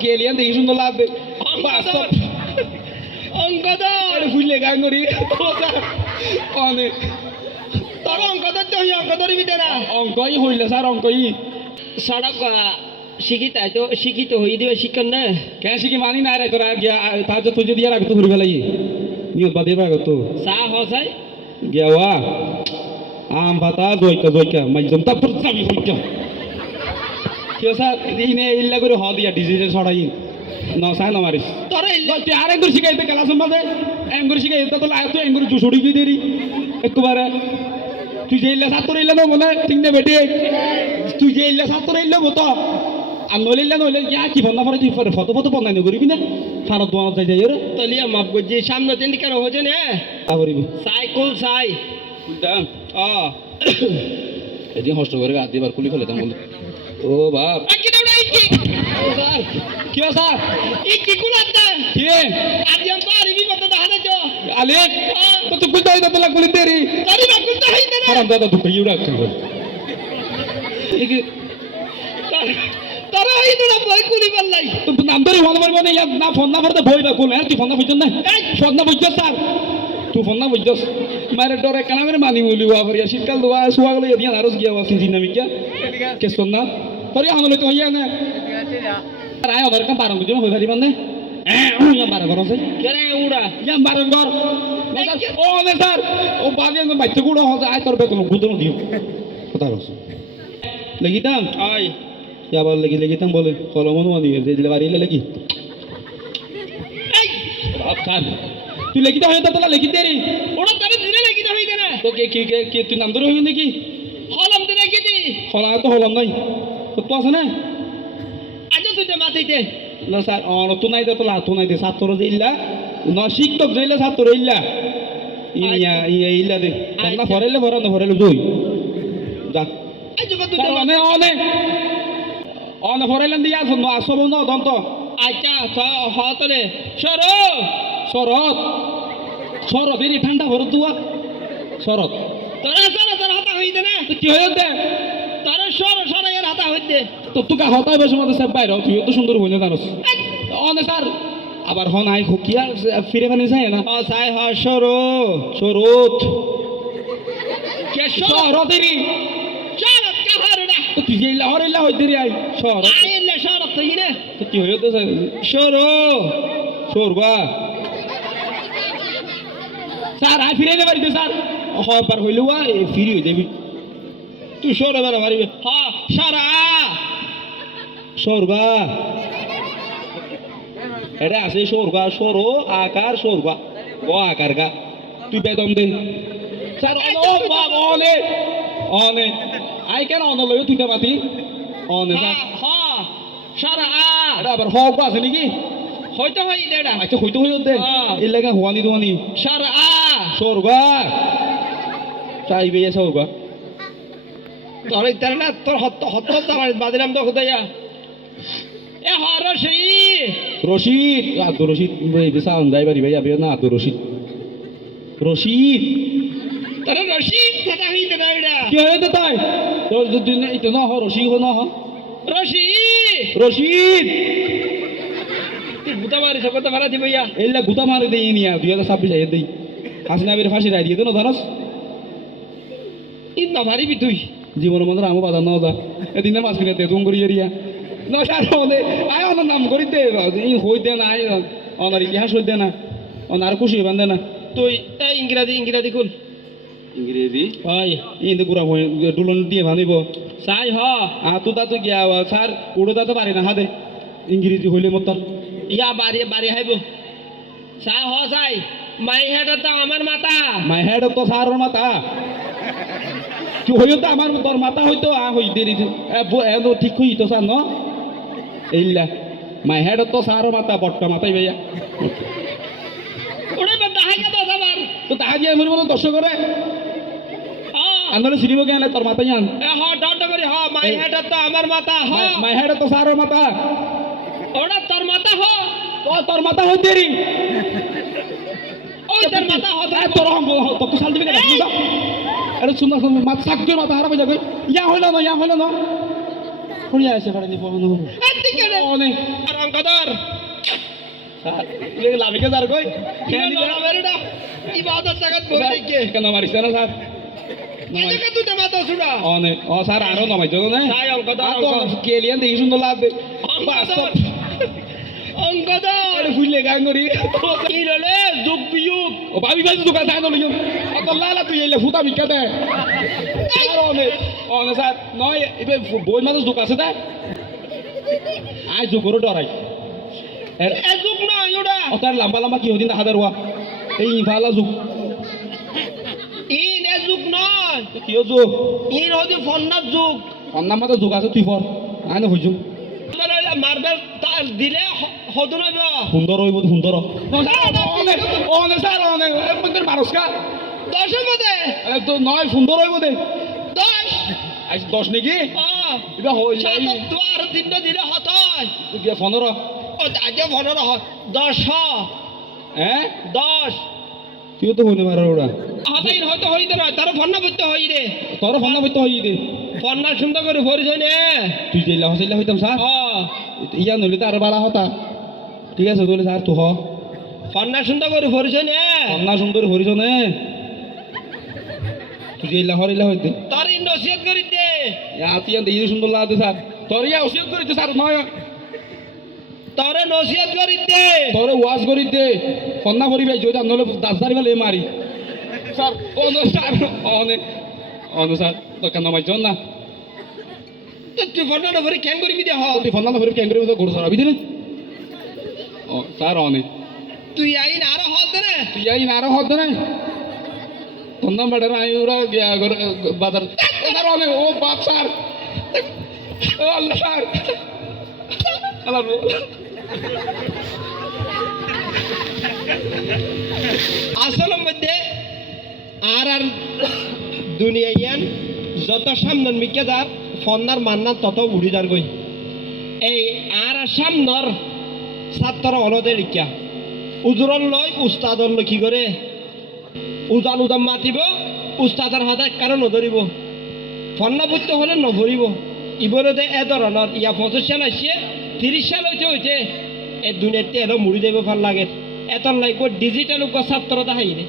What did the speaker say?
Kylian দেখি সুন্দর লাগবে বাস্তব অঙ্ক ধর ফুললে গাই নরি অনেক তোর অঙ্ক ধরতে হই অঙ্ক ধরবি না অঙ্কই হইলে স্যার অঙ্কই সড়ক শিক্ষিত হই দিবে শিক্ষণ না কে শিখি মানি না রে তোরা গিয়া তার তুই যদি আর আগে তো ঘুরে ফেলাই নিয়ত বাদে পাগ তো চা হসাই গেওয়া আম পাতা জয়কা মাইজম তারপর যাবি হইকা কেউ স্যার ইনে ইল্লা করে হ দিয়া ডিজিটাল ছড়াই ন সাই না মারিস তোরা তুই আর একবার শিখাইতে খেলা সম্বাদে একবার শিখাইতে তো তুই একবার জুসড়ি গিয়ে দেরি একবারে তুই যে ইল্লা সাতর ইল্লা নবো না ঠিক না বেটি তুই যে ইল্লা সাতর ইল্লা মতো আর নইলে কি ফোন না পরে তুই ফটো বন্ধ করিবি না সারত দোয়ানো যাই যাই রে তলিয়া মাপ গজি সামনে তেন কেন হচ্ছে না আবরিবি সাইকেল সাই দাম এদিন হস্ত করে গাছ দিবার কুলি ফেলে তেমন ও বাপ কি দাও নাই কি স্যার কি স্যার কি কুলাতা কি আজ আমি পারিবি কত দেখা দেছো আলে তো তুই কুল দাই দাদা কুলি দেরি তারি না কুলতা হইতে না হারাম দাদা দুঃখ ইউরা খাবো এই তোরা হইতো না বই কুলি পাল্লাই তো নাম ধরে ফোন মারবো না না ফোন না ভরতে বই বা কোন তুই ফোন না বুঝছ না ফোন না বুঝছ স্যার তুই ফোন না বুঝছ মারে ডরে কানা মেরে মানি বলি বাবা রিয়া শীতকাল দোয়া সুয়া গলে এদিন আরস গিয়া ওয়াসি জিনা মিকা কে শোন না তোরি আমলে তো হইয়া না আর আয় ওদের কাম পারন বুঝছ হই পারিব না ইয়া বারে ঘর আছে কেনে উড়া ইয়া বারে ঘর ও নে স্যার ও বাজে না বাইতে গুড়ো হতে আয় তোর বেতন গুদন দিও কথা বলছ লাগিতাম আই আবার লেগিতাম বলে কলমও আনিয়ে দিলে বাড়ি এলে লেগি তুই লেখিতে হয়ে তো তোলা লেখিতে রে ওরা তারে দিনে লাগিতে হইতে না তো কে তুই নাম ধরে হইবি নাকি হলাম দিনে গেছি হলা তো হলাম নাই তো তো আছে না আজ তুই মাথাইতে না স্যার অত নাই তো তোলা তো নাই দে ছাত্র যে ইল্লা ন শিক্ষক যে ইল্লা ছাত্র ইল্লা ইল্লা দে না ফরাইলে ভরা না ফরাইলে দই যা আজ কত অনে অনে অনে ফরাইলেন দিয়া আসব না দন্ত আচ্ছা হতরে সরো শরৎ এরি ঠান্ডা ভরত দুয়া শরৎ তোরা হাতা হইতে না কি হয়ে দে তোরা সরো এর হাতা হইতে তো তুই হতাই বসে মধ্যে সব বাইরে তুই তো সুন্দর হইনে জানোস অনে স্যার আবার হন আই খুকিয়া ফিরে মানে যায় না সাই সরো শরৎ কে শরৎ এরি শরৎ কাহার না তো তুই যে ইল্লা হইতে রে আই শরৎ আইলে শরৎ তুই না তো কি হয়ে দে সরগা স্যার আই ফিরে বাড়ি দে স্যার হবার হইলো ফিরি হয়ে যাবি তুই সরে বেড়া মারিবে হ্যাঁ সারা সরগা এটা আছে সরগা সরো আকার সরগা ও আকার গা তুই বেদম দে স্যার অনে অনে আই কেন অন লইও তুইটা মাতি অনে স্যার হ্যাঁ সারা এটা আবার হক আছে নাকি হয়তো হয় এটা আচ্ছা হইতো হই দে এই লাগা হুয়ানি দুয়ানি সারা সরগা চাইবে সরগা তোর ইতার না তোর হত বাদিরাম তো খুদাইয়া এ রশিদ আব্দুর রশিদ বেসা আন্দাই বাড়ি ভাই আবে না আব্দুর রশিদ তোর রশিদ কথা হইতে না এটা কি হইতে তাই তোর যদি না এটা না হ রশিদ না হ রশিদ তুই বুতা মারি সব কথা মারা দিবইয়া এলা গুতা মারে দেই নিয়া 2026 আই দেই হাসনাবির ফাঁসি রাই দিয়ে তো না ধরস ইন না মারিবি তুই জীবনের মধ্যে আমও বাধা না দা এদিনে মাছ কিনে তুম করি এরিয়া না স্যার ওদের আয় অনার নাম করিতে ই হইতে না আয় অনার ইতিহাস হইতে না অনার খুশি বান্ধে না তুই এই ইংরাজি খুল ইংরেজি হয় ইন্দে গুড়া ডুলন দিয়ে ভানিব সাই হ আতু তা তো গিয়া স্যার উড়োটা তো পারি না হাতে ইংরেজি হইলে মত ইয়া বাড়ি হাইব সাই হ সাই মাই হেড তো আমার মাথা মাই হেড তো স্যার মাথা কি হইতো তো আমার তোর মাথা হইতো হই দেরি ঠিক হইতো স্যার ন এইলা মাই হেড তো স্যার মাথা বট্টা মাথাই ভাইয়া ওরে বাদা হাইকা তো আবার তো তাহা দিয়ে মরি বলে দর্শক করে আন্দোলন সিনেমা কেন তোর মাথায় আন হ ডট করি হ মাই হেড তো আমার মাথা হ মাই হেড তো স্যার মাথা ওটা তোর মাথা হ তোর মাথা হই দেরি ওই তোর মাথা হ তোর তো সাল দিবি কেন আরে শুন মাথা সাক্ষী মাথা হারা যাবে ইয়া হইল না শুনিয়া আছে পারে নি পড়ানো অনেক আর অঙ্কদর লাভিকে যার কই কেন বেরোডা ইবাদত জায়গা বই দেখে কেন মারিস না স্যার এদিকে তুই মাথা ছুড়া অনেক ও স্যার আরো নমাই জন্য না তাই অঙ্কদর কেলিয়ান দেখি সুন্দর লাগবে অঙ্কদর অঙ্কদর ফুললে গান করি কি রলে যুগ বিযুগ ও ভাবি ভাই দোকান যায় না লিও অত লালা তুই এলে ফুটা বিকা দে আর অনেক অনেক স্যার নয় এবে বই মাছ দোকান আছে দা আই জুগরো ডরাই এ যুগ নয় ওটা ও তার লম্বা লম্বা কি হদিন হাজার ওয়া এই ইফালা জুগ ইন এ যুগ নয় কিও জুগ ইন হদি ফন্নার যুগ অন্না মাতা জুগ আছে তুই ফর আই না হইজু মার্বেল তার দিলে হদু নইব সুন্দর হইব সুন্দর অনেক অনেক স্যার অনেক একবার মানুষ কা 10 এর মধ্যে তো নয় সুন্দর হইব দে 10 আইস 10 নাকি এটা হই যাই সাত তো আর তিনটা দিলে হতয় দিয়া 15 ও আগে 15 হয় 10 হ্যাঁ 10 তুই তো হইনে পারো ওরা হাতাইন হয়তো হইতে নয় তার ফন্না বইতে হই রে তোর ফোন হইতে হই দে ফন্না সুন্দর করে ভরিস নে তুই যেলা হইলা হইতাম স্যার ইয়া নইলে তো আর বালা হতা ঠিক আছে তোলে স্যার তুই হ ফন্না সুন্দর করে ভরিস নে অন্না সুন্দর হরিছ নে তুই যেলা হরিলা হইতে তোর ইন নসিহত করিতে আতিয়ান দেখি সুন্দর লাগতে স্যার তোর ইয়া ওসিয়ত করিতে স্যার নয় তোরে নসিহত করিতে তোরে ওয়াজ করিতে ফন্না করিবে যদি নলে দাসদারি ফেলে মারি স্যার অনে স্যার অনে স্যার দোকান নামাই জন না তুই ফন্না ভরি কেন করিবি দে হ তুই ফন্না ধরে কেন করে গড় সরাবি দিলে ও স্যার অনে তুই আইন আর হত রে তুই আই না আরো হদ না ফন্না বাড়ার আই ওরা গিয়া বাজার স্যার অনে ও বাপ স্যার ও আল্লাহ স্যার আল্লাহ আসলের মধ্যে আর দুনিয়াইয়ান যত সামনের মিকেদার ফন্নার মান্নার তত উড়িদার গই এই আর সামনের ছাত্র অলদে লিখা উজরল লয় উস্তাদর লয় কি করে উজান উদাম মাতিব উস্তাদার হাতে কারণ নধরিব ফন্না বুঝতে হলে নভরিব ইবরদে এ ধরনের ইয়া 25 সাল আসছে 30 সাল হইতে এ দুনিয়াতে এলো মুড়ি দেব ভাল লাগে এত লাগবে ডিজিটাল ছাত্রতা হাই রে